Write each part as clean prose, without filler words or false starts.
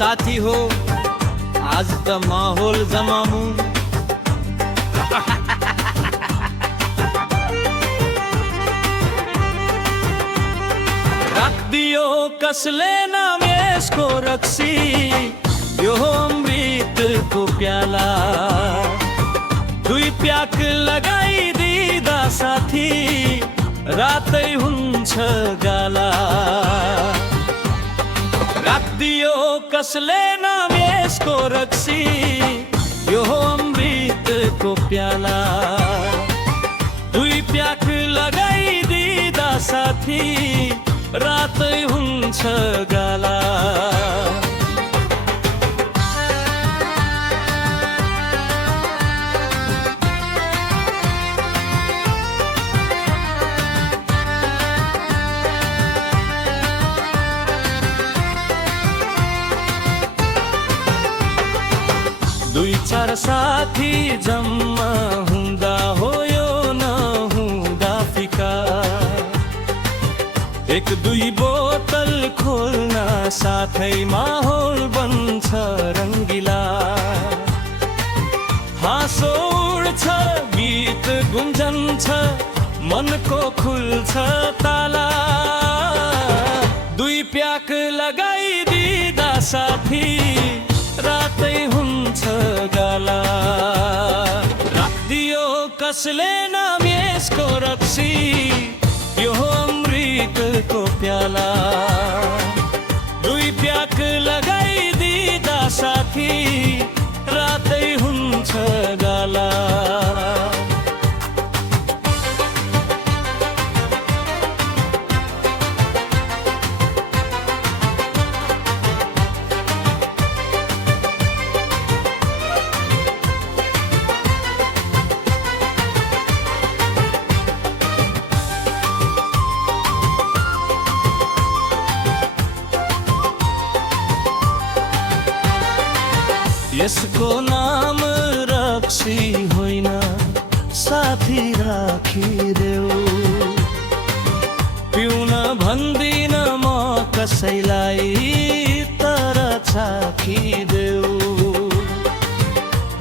साथी हो आज त माहौल जमामु राखिदियो कसले नाम यसको रक्सी यो अमृतको प्याला दुई प्याक लगाइदिँदा साथी रातै हुन्छ गाला राखिदियो कसले नाम यसको रक्सी यो अमृतको प्याला दुई प्याक लगाइदिँदा साथी रातै हुन्छ गाला दुई चार साथी जम्मा हुँदा हो यो नहुँदा फिका एक दुई बोतल खोल्न साथै माहौल बन्छ रङ्गिला हाँसो उड्छ गीत गुन्जन्छ मनको खुल्छ ताला दुई प्याक लगाइदिँदा साथी रातै हुन्छ गाला राखिदियो कसले नाम यसको रक्सी यो अमृतको प्याला दुई प्याक लगाइदिँदा साथी रातै हुन्छ गाला यसको नाम रक्सी होइन साथी राखिदेऊ पिउन भन्दिन म कसैलाई तर चाखिदेऊ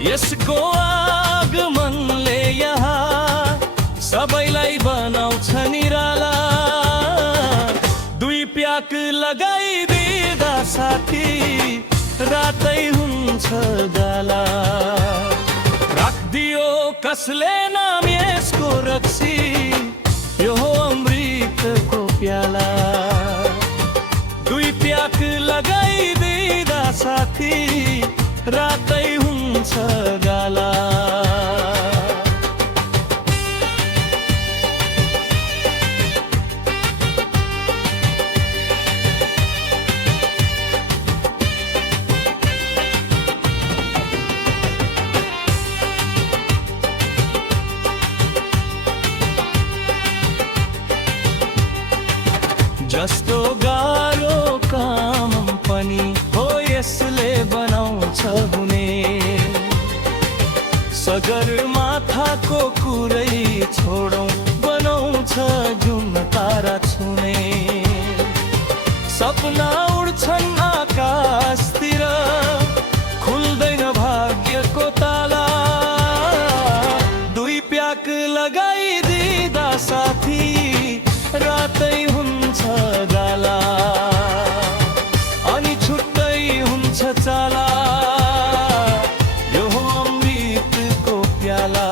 यसको आगमनले यहाँ सबैलाई बनाउँछ निराला दुई प्याक लगाइदिँदा साथी रातै हुन्छ गाला राखिदियो कसले नाम यसको रक्सी यो अमृतको प्याला दुई प्याक लगाइदिँदा साथी रातै हुन्छ गाला जस्तो गाह्रो काम पनि हो यसले बनाउँछ हुने सगरमाथाको कुरै छोडौँ बनाउँछ जुन तारा छुने सपना उड्छन् आकाशतिर खुल्दैन भाग्यको ताला दुई प्याक लगाइदिँदा साथी रातै हुन्छ गाला अनि छुट्टै हुन्छ चाला यो अमृतको प्याला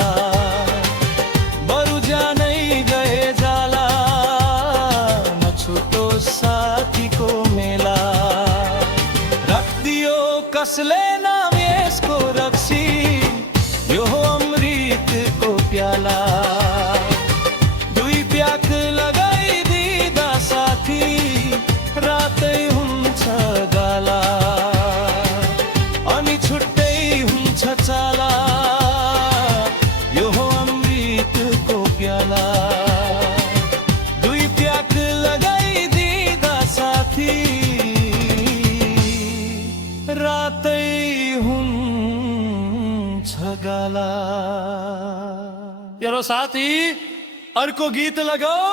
बरु जानै गए जाला नछुटो साथीको मेला राखिदियो कसले नाम यसको रक्सी यो अमृतको प्याला दुई प्याक लगाइदिँदा साथी रातै हुन्छ गाला अनि छुट्टै हुन्छ चाला यो अमृतको प्याला दुई प्याक लगाइदिँदा साथी रातै हुन्छ गाला यारो साथी अर्को गीत लगाओ